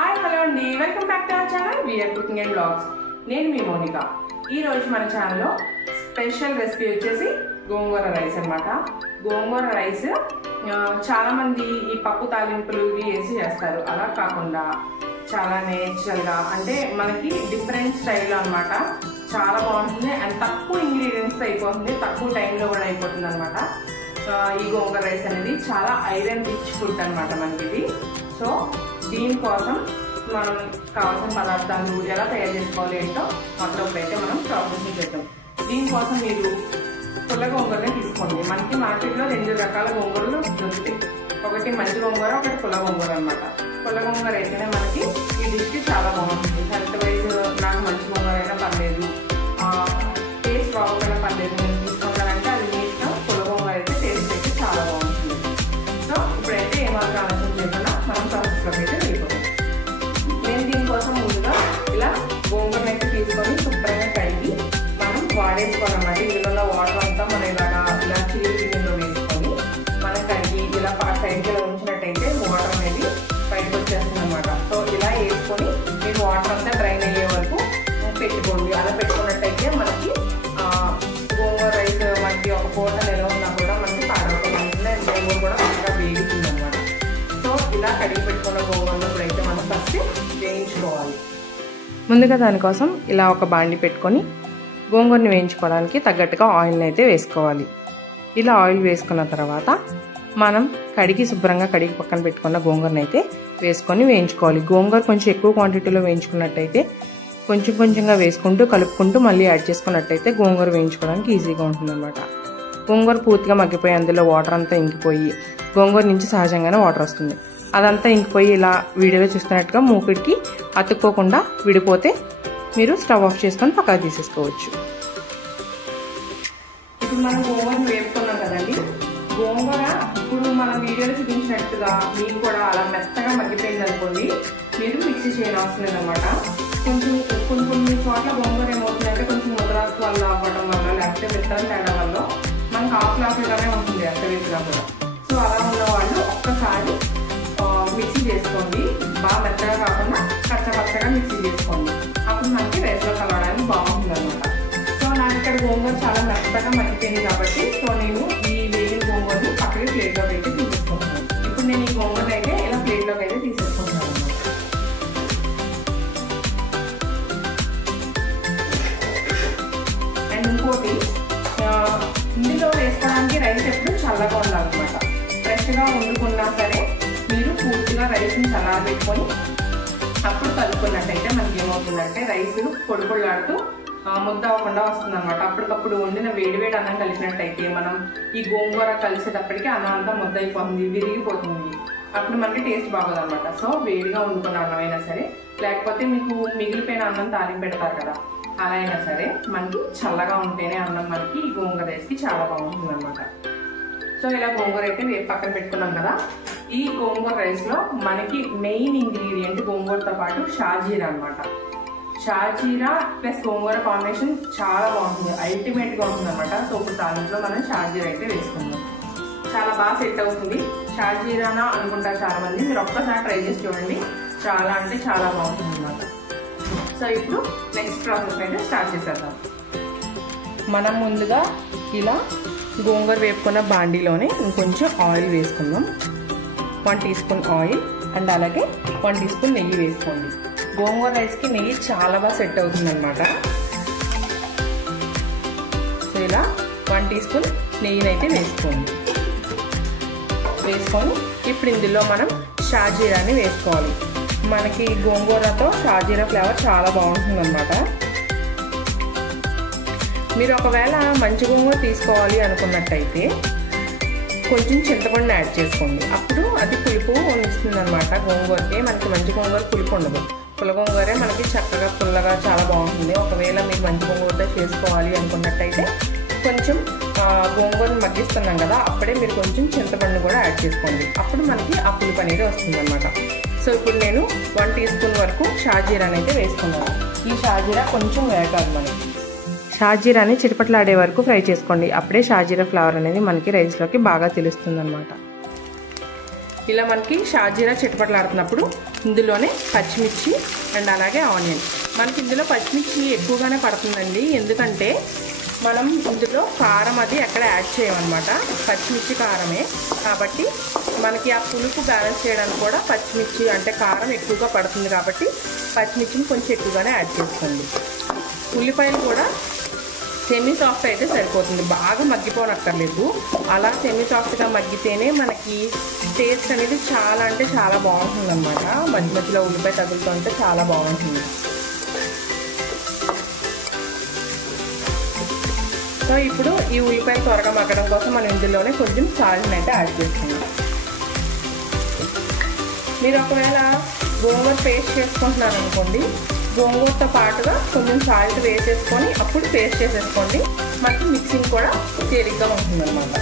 Hi hello అండి, welcome back to our channel VR cooking and blogs. నేను మీ మోనికా. ఈరోజు మన ఛానల్లో స్పెషల్ రెసిపీ వచ్చేసి గోంగూర రైస్ అనమాట. గోంగూర రైస్ చాలామంది ఈ పప్పు తాలింపులు ఇవి వేసి చేస్తారు. అలా కాకుండా చాలా నేచురల్గా, అంటే మనకి డిఫరెంట్ స్టైల్లో అనమాట. చాలా బాగుంటుంది అండ్ తక్కువ ఇంగ్రీడియంట్స్ అయిపోతుంది, తక్కువ టైంలో కూడా అయిపోతుంది అనమాట. ఈ గోంగూర రైస్ అనేది చాలా ఐరన్ రిచ్ ఫుడ్ అనమాట మనకి ఇది. సో దీనికోసం మనం కావాల్సిన పదార్థాలు ఎలా తయారు చేసుకోవాలి ఏంటో మొత్తం అయితే మనం ప్రాసెస్ చేద్దాం. దీనికోసం మీరు పుల్ల గోంగూరనే తీసుకోండి. మనకి మార్కెట్లో 2 రకాల గోంగూరలు దొరుకుతాయి. ఒకటి మంచి గోంగూర, ఒకటి పుల్ల గోంగూర అనమాట. పుల్ల గోంగూర అయితేనే మనకి ఈ డిష్కి చాలా బాగుంటుంది. హెల్త్ వైజ్ నాకు మంచి గోంగూర అయినా పర్లేదు, టేస్ట్ బాగుంటే పర్లేదు, నేను తీసుకుంటానంటే అది మీ ఇష్టం. పుల్ల గోంగూర అయితే టేస్ట్ అయితే చాలా బాగుంటుంది. సో ఇప్పుడైతే ఏమాత్రం ఆలోచన చేయకుండా మనం ప్రాసెస్లోకి అయితే వెళ్ళిపోతాం. నేను దీనికోసం ముందుగా ఇలా గోంగూరను అయితే తీసుకొని శుభ్రంగా కడిగి మనం వాడేసుకోవాలన్నమాట. ఇందులో వాటర్ అంతా మనం ఇలా చిల్లి గిన్నెలో వేసుకొని మనం కడిగి ఇలా సైడ్కి ఉంచినట్టయితే వాటర్ అనేది బయటకు వచ్చేస్తుంది అనమాట. సో ఇలా వేసుకొని మీరు వాటర్ అంతా డ్రైన్ అయ్యే వరకు పెట్టుకోండి. అలా పెట్టుకున్నట్టయితే మనకి గోంగూర రైస్ మనకి ఒక పూట నిల్వ ఉన్నా కూడా మనకి పాడవకుండా గోంగూర కూడా బాగా వేగుతుంది అనమాట. సో ఇలా కడిగి పెట్టుకున్న గోంగూరలో అయితే మనం ఫస్ట్ వేయించుకోవాలి. ముందుగా దానికోసం ఇలా ఒక బాండి పెట్టుకొని గోంగూరని వేయించుకోవడానికి తగ్గట్టుగా ఆయిల్ని అయితే వేసుకోవాలి. ఇలా ఆయిల్ వేసుకున్న తర్వాత మనం శుభ్రంగా కడిగి పక్కన పెట్టుకున్న గోంగూరని అయితే వేసుకొని వేయించుకోవాలి. గోంగూర కొంచెం ఎక్కువ క్వాంటిటీలో వేయించుకున్నట్టయితే కొంచెం కొంచెంగా వేసుకుంటూ కలుపుకుంటూ మళ్ళీ యాడ్ చేసుకున్నట్టయితే గోంగూర వేయించుకోవడానికి ఈజీగా ఉంటుంది అనమాట. గోంగూర పూర్తిగా మగ్గిపోయి అందులో వాటర్ అంతా ఇంకిపోయి గోంగూర నుంచి సహజంగానే వాటర్ వస్తుంది. అదంతా ఇంకిపోయి ఇలా వీడియోలో చూస్తున్నట్టుగా మూకుడికి అతుక్కోకుండా విడిపోతే మీరు స్టవ్ ఆఫ్ చేసుకొని పక్కకు తీసేసుకోవచ్చు. ఇప్పుడు మనం గోంగూరను వేపుకున్నాం కదండి. గోంగూర ఇప్పుడు మనం వీడియోలో చూపించినట్టుగా మీకు కూడా అలా మెత్తగా మగ్గిపోయింది అనుకోండి, మీరు మిక్సీ చేయనవసరం లేదన్నమాట. కొన్ని చోట్ల గోంగూర ఏమవుతుందంటే కొంచెం ముద్రాకు వల్ల అవ్వడం వల్ల లేకపోతే విత్తనం తేడా వల్ల మనకు ఆకులాకులుగానే ఉంటుంది అత్తవేసినా కూడా. సో అలా ఉన్న వాళ్ళు ఒక్కసారి మిక్సీ చేసుకోండి. బాగా మెత్తగా కాకుండా కచ్చపచ్చగా మిక్సీ చేసుకోండి. అప్పుడు మనకి రైస్లో కలవడానికి బాగుంటుంది అనమాట. సో నాకు ఇక్కడ గోంగూర చాలా మెత్తగా మగ్గిపోయింది కాబట్టి సో నేను ఈ వేగిన గోంగూరని పక్కకి ప్లేట్లోకి అయితే తీసేసుకుంటున్నాను. ఇప్పుడు నేను ఈ గోంగూర అయితే ఇలా ప్లేట్లోకి అయితే తీసేసుకుంటున్నాను అనమాట. అండ్ ఇంకోటి, ఇందులో వేసుకోవడానికి రైస్ ఎప్పుడు చల్లగా ఉండాలన్నమాట. ఫ్రెష్గా వండుకున్నా సరే మీరు పూర్తిగా రైస్ని చల్లారబెట్టుకొని అప్పుడు కలుపుకున్నట్టయితే మనకి ఏమవుతుందంటే రైస్ పొడిపొడిలాడుతూ ముద్ద అవ్వకుండా వస్తుంది అనమాట. అప్పటికప్పుడు వండిన వేడివేడి అన్నం కలిసినట్టయితే మనం ఈ గోంగూర కలిసేటప్పటికి అన్నం అంతా ముద్ద అయిపోతుంది, విరిగిపోతుంది. అప్పుడు మనకి టేస్ట్ బాగోదు అనమాట. సో వేడిగా వండుకున్న అన్నం అయినా సరే, లేకపోతే మీకు మిగిలిపోయిన అన్నం తాలింపు పెడతారు కదా, అలా అయినా సరే మనకి చల్లగా ఉంటేనే అన్నం మనకి ఈ గోంగూర రైస్కి చాలా బాగుంటుంది అనమాట. సో ఇలా గోంగూర అయితే పక్కన పెట్టుకున్నాం కదా. ఈ గోంగూర రైస్లో మనకి మెయిన్ ఇంగ్రీడియంట్ గోంగూరతో పాటు షాజీరా అనమాట. షాజీరా ప్లస్ గోంగూర కాంబినేషన్ చాలా బాగుంటుంది, అల్టిమేట్గా ఉంటుంది అనమాట. సో ఇప్పుడు తాలింపులో మనం షాజీరా అయితే వేసుకుందాం. చాలా బాగా సెట్ అవుతుంది. షాజీరానా అనుకుంటారు చాలా మంది, మీరు ఒక్కసారి ట్రై చేసి చూడండి. చాలా అంటే చాలా బాగుంటుంది అనమాట. సో ఇప్పుడు నెక్స్ట్ ప్రాసెస్ అయితే స్టార్ట్ చేసేద్దాం. మనం ముందుగా ఇలా గోంగూర వేపుకున్న బాండీలోనే ఇంకొంచెం ఆయిల్ వేసుకుందాం. 1 టీ స్పూన్ ఆయిల్ అండ్ అలాగే 1 టీ స్పూన్ నెయ్యి వేసుకోండి. గోంగూర రైస్కి నెయ్యి చాలా బాగా సెట్ అవుతుంది అనమాట. సో ఇలా 1 టీ స్పూన్ నెయ్యినైతే వేసుకోండి. వేసుకొని ఇప్పుడు ఇందులో మనం షాజీరాని వేసుకోవాలి. మనకి గోంగూరతో షాజీరా ఫ్లేవర్ చాలా బాగుంటుంది అనమాట. మీరు ఒకవేళ మంచి గోంగూర తీసుకోవాలి అనుకున్నట్టయితే కొంచెం చింతపండుని యాడ్ చేసుకోండి. అప్పుడు అది పులుపు ఇస్తుంది అనమాట. గోంగూరకి మనకి మంచి గోంగూర పులుపు ఉండదు. పుల్ల గోంగూరే మనకి చక్కగా పుల్లగా చాలా బాగుంటుంది. ఒకవేళ మీరు మంచి గోంగూరతో చేసుకోవాలి అనుకున్నట్టయితే కొంచెం గోంగూరను మగ్గిస్తున్నాం కదా, అప్పుడే మీరు కొంచెం చింతపండుని కూడా యాడ్ చేసుకోండి. అప్పుడు మనకి ఆ పులుపు అనేది వస్తుంది అనమాట. సో ఇప్పుడు నేను 1 టీ స్పూన్ వరకు షాజీరాని అయితే వేసుకున్నాను. ఈ షాజీరా కొంచెం వేగాలి. మనకి షాజీరాని చిటపట్లాడే వరకు ఫ్రై చేసుకోండి. అప్పుడే షాజీరా ఫ్లేవర్ అనేది మనకి రైస్లోకి బాగా తెలుస్తుంది అనమాట. ఇలా మనకి షాజీరా చిటపటలాడుతున్నప్పుడు ఇందులోనే పచ్చిమిర్చి అండ్ అలాగే ఆనియన్. మనకి ఇందులో పచ్చిమిర్చి ఎక్కువగానే పడుతుందండి, ఎందుకంటే మనం ఇందులో కారం అది ఎక్కడ యాడ్ చేయమన్నమాట, పచ్చిమిర్చి కారమే. కాబట్టి మనకి ఆ పులుపు బ్యాలెన్స్ చేయడానికి కూడా పచ్చిమిర్చి అంటే కారం ఎక్కువగా పడుతుంది, కాబట్టి పచ్చిమిర్చిని కొంచెం ఎక్కువగానే యాడ్ చేసుకోండి. ఉల్లిపాయలు కూడా సెమీ సాఫ్ట్ అయితే సరిపోతుంది, బాగా మగ్గిపోనక్కర్లేదు. అలా సెమీ సాఫ్ట్గా మగ్గితేనే మనకి టేస్ట్ అనేది చాలా అంటే చాలా బాగుంటుంది అన్నమాట. మధ్య మధ్యలో ఉల్లిపాయ తగులుతుంటే చాలా బాగుంటుంది. సో ఇప్పుడు ఈ ఉల్లిపాయలు త్వరగా మగ్గడం కోసం మనం ఇందులోనే కొంచెం సాల్ట్ని అయితే యాడ్ చేసుకుందాం. మీరు ఒకవేళ గోంగూర పేస్ట్ చేసుకుంటున్నారు అనుకోండి, గోంగూరతో పాటుగా కొంచెం సాల్ట్ వేసేసుకొని అప్పుడు పేస్ట్ చేసేసుకోండి, మనకి మిక్సింగ్ కూడా తేలిగ్గా ఉంటుంది అన్నమాట.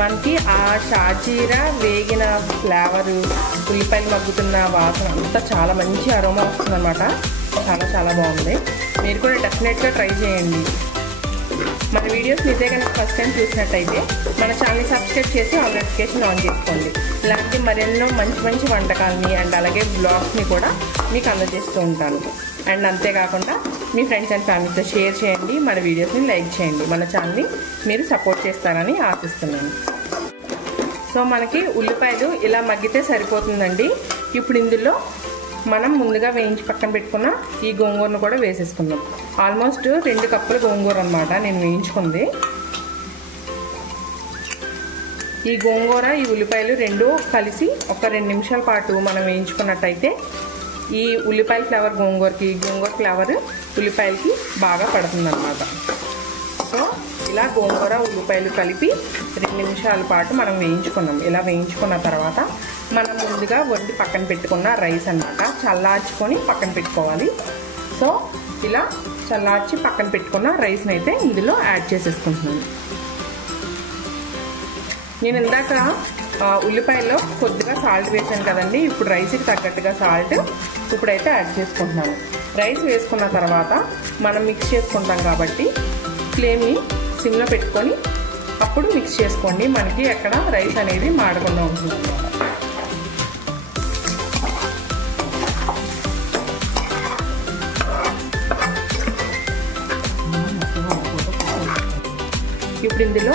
మనకి ఆ షాజీరా వేగిన ఫ్లేవరు, ఉల్లిపాయలు మగ్గుతున్న వాసన అంతా చాలా మంచి అరోమా వస్తుంది అన్నమాట. చాలా చాలా బాగుంది. మీరు కూడా డెఫినెట్గా ట్రై చేయండి. మన వీడియోస్ మీదే కనుక ఫస్ట్ టైం చూసినట్టయితే మన ఛానల్ని సబ్స్క్రైబ్ చేసి ఆల్ నోటిఫికేషన్ ఆన్ చేసుకోండి. ఇలాంటి మరెన్నో మంచి మంచి వంటకాలని అండ్ అలాగే బ్లాగ్స్ని కూడా మీకు అందజేస్తూ ఉంటాను. అండ్ అంతేకాకుండా మీ ఫ్రెండ్స్ అండ్ ఫ్యామిలీతో షేర్ చేయండి, మన వీడియోస్ని లైక్ చేయండి. మన ఛానల్ని మీరు సపోర్ట్ చేస్తారని ఆశిస్తున్నాను. సో మనకి ఉల్లిపాయలు ఇలా మగ్గితే సరిపోతుందండి. ఇప్పుడు ఇందులో మనం ముందుగా వేయించి పక్కన పెట్టుకున్న ఈ గోంగూరను కూడా వేసేసుకుందాం. ఆల్మోస్ట్ 2 కప్పుల గోంగూర అన్నమాట నేను వేయించుకుంది. ఈ గోంగూర ఈ ఉల్లిపాయలు రెండు కలిసి ఒక 2 నిమిషాల పాటు మనం వేయించుకున్నట్టయితే ఈ ఉల్లిపాయల ఫ్లేవర్ గోంగూరకి, గోంగూర ఫ్లేవర్ ఉల్లిపాయలకి బాగా పడుతుంది అన్నమాట. సో ఇలా గోంగూర ఉల్లిపాయలు కలిపి 2 నిమిషాల పాటు మనం వేయించుకున్నాం. ఇలా వేయించుకున్న తర్వాత మనం ముందుగా వండి పక్కన పెట్టుకున్న రైస్ అన్నమాట చల్లార్చుకొని పక్కన పెట్టుకోవాలి. సో ఇలా చల్లార్చి పక్కన పెట్టుకున్న రైస్ని అయితే ఇందులో యాడ్ చేసేసుకుంటున్నాను. నేను ఇందాక ఉల్లిపాయలో కొద్దిగా సాల్ట్ వేసాను కదండి, ఇప్పుడు రైస్కి తగ్గట్టుగా సాల్ట్ ఇప్పుడైతే యాడ్ చేసుకుంటున్నాను. రైస్ వేసుకున్న తర్వాత మనం మిక్స్ చేసుకుంటాం కాబట్టి ఫ్లేమ్ని సిమ్లో పెట్టుకొని అప్పుడు మిక్స్ చేసుకోండి, మనకి ఎక్కడ రైస్ అనేది మాడకుండా ఉంటుంది అన్నమాట. ఇప్పుడు ఇందులో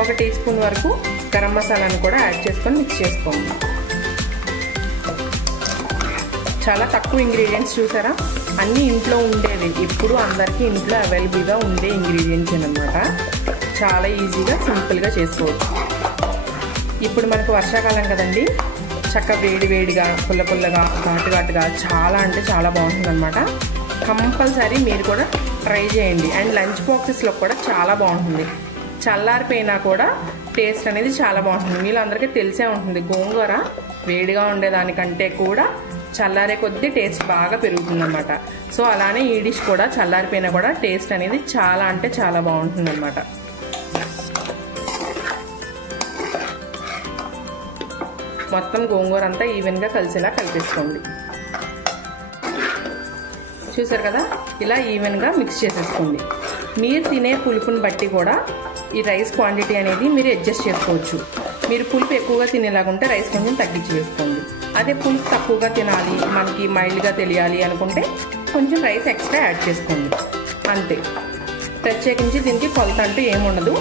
1 టీ స్పూన్ వరకు గరం మసాలాను కూడా యాడ్ చేసుకొని మిక్స్ చేసుకోండి. చాలా తక్కువ ఇంగ్రీడియంట్స్, చూసారా, అన్నీ ఇంట్లో ఉండేవి, ఇప్పుడు అందరికీ ఇంట్లో అవైలబుల్గా ఉండే ఇంగ్రీడియంట్స్ అన్నమాట. చాలా ఈజీగా సింపుల్గా చేసుకోవచ్చు. ఇప్పుడు మనకు వర్షాకాలం కదండి, చక్కగా వేడి వేడిగా పుల్ల పుల్లగా ఘాటు ఘాటుగా చాలా అంటే చాలా బాగుంటుంది అనమాట. కంపల్సరీ మీరు కూడా ట్రై చేయండి. అండ్ లంచ్ బాక్సెస్లో కూడా చాలా బాగుంటుంది. చల్లారిపోయినా కూడా టేస్ట్ అనేది చాలా బాగుంటుంది. మీలో అందరికీ తెలిసే ఉంటుంది, గోంగూర వేడిగా ఉండేదానికంటే కూడా చల్లారే కొద్దీ టేస్ట్ బాగా పెరుగుతుంది అనమాట. సో అలానే ఈ డిష్ కూడా చల్లారిపోయినా కూడా టేస్ట్ అనేది చాలా అంటే చాలా బాగుంటుంది అనమాట. మొత్తం గోంగూర అంతా ఈవెన్గా కలిసేలా కలిపేసుకోండి. చూసారు కదా, ఇలా ఈవెన్గా మిక్స్ చేసేసుకోండి. మీరు తినే పులుపుని బట్టి కూడా ఈ రైస్ క్వాంటిటీ అనేది మీరు అడ్జస్ట్ చేసుకోవచ్చు. మీరు పులుపు ఎక్కువగా తినేలాగుంటే రైస్ కొంచెం తగ్గించి వేసుకోండి. అదే పులుపు తక్కువగా తినాలి, మనకి మైల్డ్గా తెలియాలి అనుకుంటే కొంచెం రైస్ ఎక్స్ట్రా యాడ్ చేసుకోండి, అంతే. ప్రత్యేకించి దీనికి కొలత అంటూ ఏముండదు,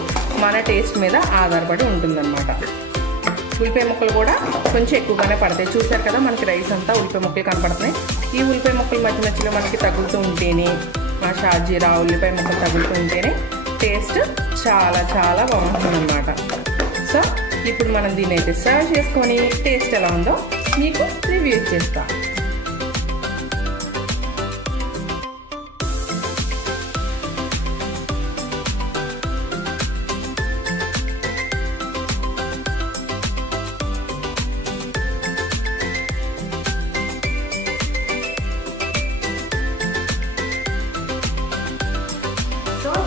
మన టేస్ట్ మీద ఆధారపడి ఉంటుందన్నమాట. ఉల్లిపాయ ముక్కలు కూడా కొంచెం ఎక్కువగానే పడతాయి. చూసారు కదా, మనకి రైస్ అంతా ఉల్లిపాయ ముక్కలు కనపడుతున్నాయి. ఈ ఉల్లిపాయ ముక్కలు మధ్య మధ్యలో మనకి తగులుతూ ఉంటేనే, ఆ షాజీరా ఉల్లిపాయ ముక్కలు తగులుతూ ఉంటేనే టేస్ట్ చాలా చాలా బాగుంటుంది అన్నమాట. సో ఇప్పుడు మనం దీన్ని అయితే సర్వ్ చేసుకొని టేస్ట్ ఎలా ఉందో మీకు రివ్యూ చేస్తా.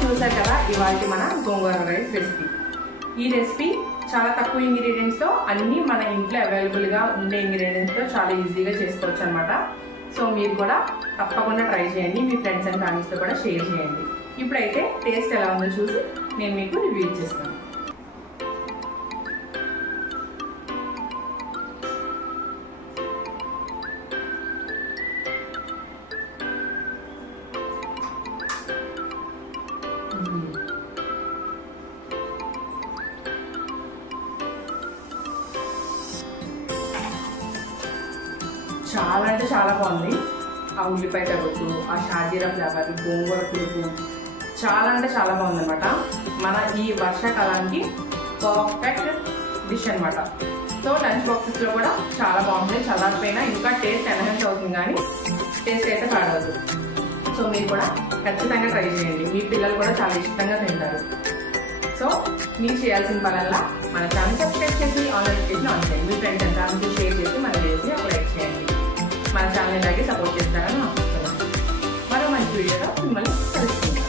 చూసారు కదా, ఇవాళ మన గోంగూర రైస్ రెసిపీ. ఈ రెసిపీ చాలా తక్కువ ఇంగ్రీడియంట్స్తో అన్నీ మన ఇంట్లో అవైలబుల్గా ఉండే ఇంగ్రీడియంట్స్తో చాలా ఈజీగా చేసుకోవచ్చు అనమాట. సో మీరు కూడా తప్పకుండా ట్రై చేయండి, మీ ఫ్రెండ్స్ అండ్ ఫ్యామిలీస్తో కూడా షేర్ చేయండి. ఇప్పుడైతే టేస్ట్ ఎలా ఉందో చూసి నేను మీకు రివ్యూ ఇచ్చేస్తాను. చాలా అంటే చాలా బాగుంది. ఆ ఉల్లిపాయ తగ్గుతూ, ఆ షాజీరా ఫ్లేవర్, గోంగూర పులుపు చాలా అంటే చాలా బాగుంది అనమాట. మన ఈ వర్షాకాలానికి పర్ఫెక్ట్ డిష్ అనమాట. సో లంచ్ బాక్సెస్లో కూడా చాలా బాగుంటుంది. చల్లారిపోయినా ఇంకా టేస్ట్ ఎన్హాన్స్ అవుతుంది, కానీ టేస్ట్ అయితే పాడవద్దు. సో మీరు కూడా ఖచ్చితంగా ట్రై చేయండి. మీ పిల్లలు కూడా చాలా ఇష్టంగా తింటారు. సో మీరు చేయాల్సిన పనుల్లో మన ఛానల్ సబ్స్క్రైబ్ చేసి నోటిఫికేషన్ ఆన్ చేయండి. మీ ఫ్రెండ్స్ ఎంత షేర్ చేసి మన చేసి ఒక లైక్ చేయండి. మన ఛానల్ ఇలాగే సపోర్ట్ చేస్తారని ఆశిస్తున్నాను. మరో మంచి వీడియోలో మిమ్మల్ని కలుసుకుంటాం.